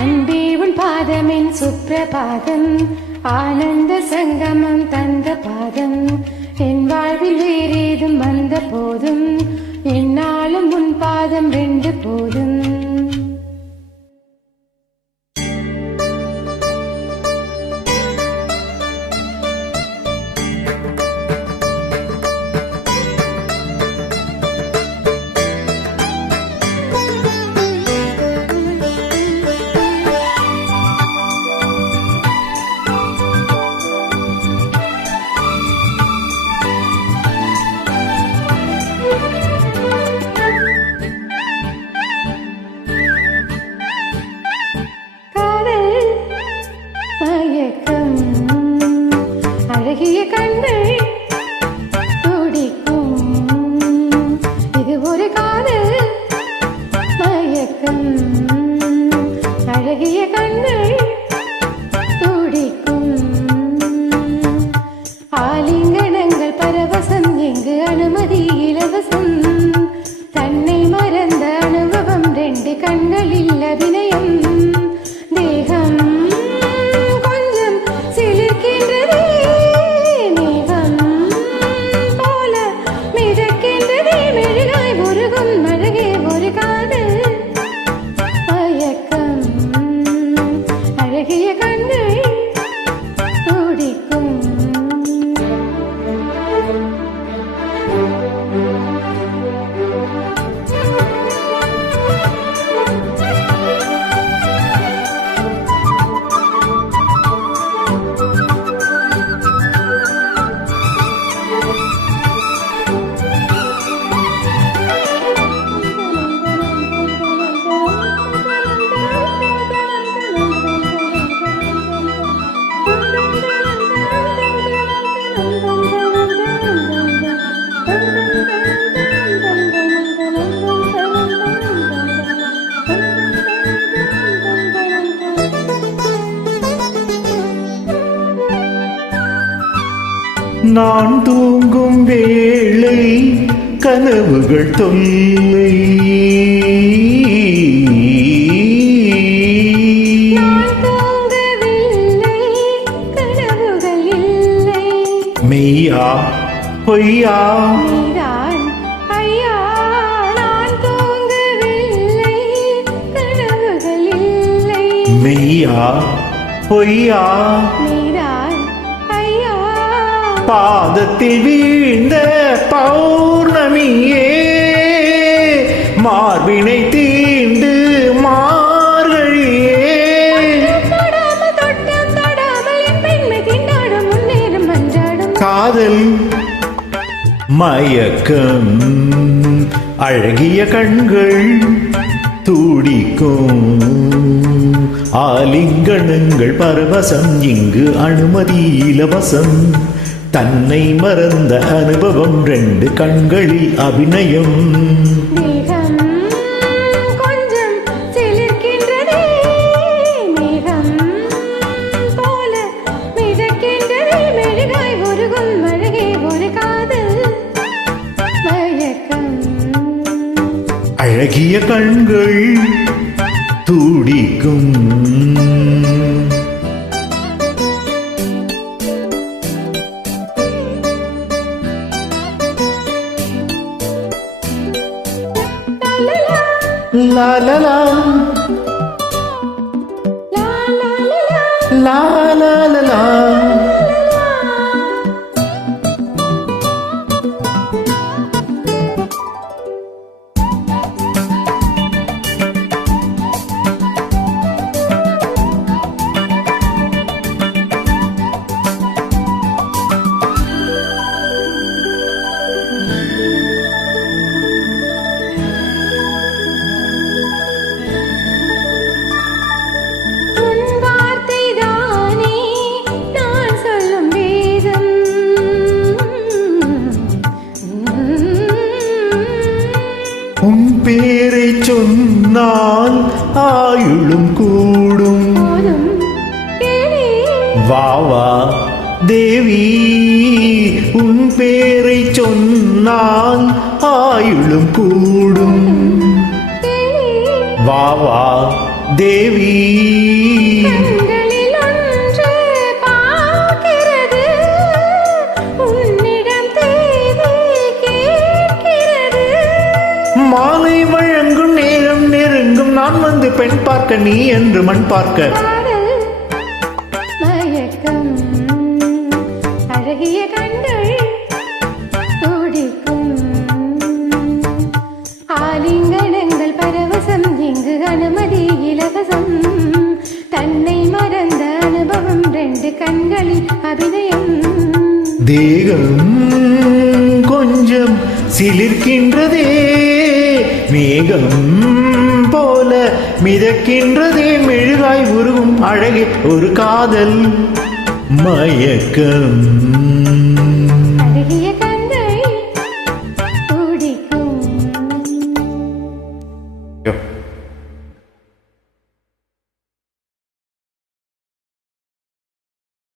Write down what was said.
அன்பே உன் பாதமென் சுப்பிரபாதம், ஆனந்த சங்கமம் தந்த பாதம். என் வாழ்வில் வேறேதும் வந்த போதும், என்னாலும் உன் பாதம் ரெண்டு போதும். அழகிய கண்கள் துடிக்கும், இது ஒரு காதல் மயக்கம். அழகிய கண்கள் துடிக்கும், ஆலிங்கனங்கள் பரவசம், எங்கு அனுமதி இலவசம். தன்னை மறந்த அனுபவம், ரெண்டு கண்களில் அபிநயம். தேகம் நான் தூங்கும் வேளை கனவுகள் தொல்லை. மெய்யா பொய்யா மெய்யா பொய்யா பாதத்தில் வீழ்ந்த பௌர்ணமியே, மார்பினை தீண்டு மார்கழியே. காதல் மயக்கம், அழகிய கண்கள் துடிக்கும், ஆலிங்கனங்கள் பரவசம், இங்கு அனுமதி இலவசம். தன்னை மறந்த அனுபவம், ரெண்டு கண்களில் அபிநயம். கொஞ்சம் சிலிர்க்கின்றதே, மேகம் போல மிதக்கின்றதே, மெழுகாய் உருகும் அழகே ஒரு காதல் மயக்கம். அழகிய கண்கள் துடிக்கும். La la la la la la la. உன் பேரை சொன்னால் ஆயுளும் கூடும். வா வா தேவி, உன் பேரை சொன்னால் ஆயுளும் கூடும். வா வா தேவி கண்களில் ஒன்று பார்க்கிறது, உன்னிடம் தேவி கேட்கிறது. மாலை வழங்கும் நேரம் நெருங்கும், நான் வந்து பெண் பார்க்க, நீ என்று மண் பார்க்க. காதல் மயக்கம், அழகிய கண்கள் துடிக்கும், ஆலிங்கனங்கள் பரவசம், இங்கு அனுமதி இலவசம். தன்னை மறந்த அனுபவம், ரெண்டு கண்களில் அபிநயம். தேகம் கொஞ்சம் சிலிர்க்கின்றதே, மேகம் போல மிதக்கின்றதே, மெழுகாய் உருகும் அழகே ஒரு காதல் மயக்கம்.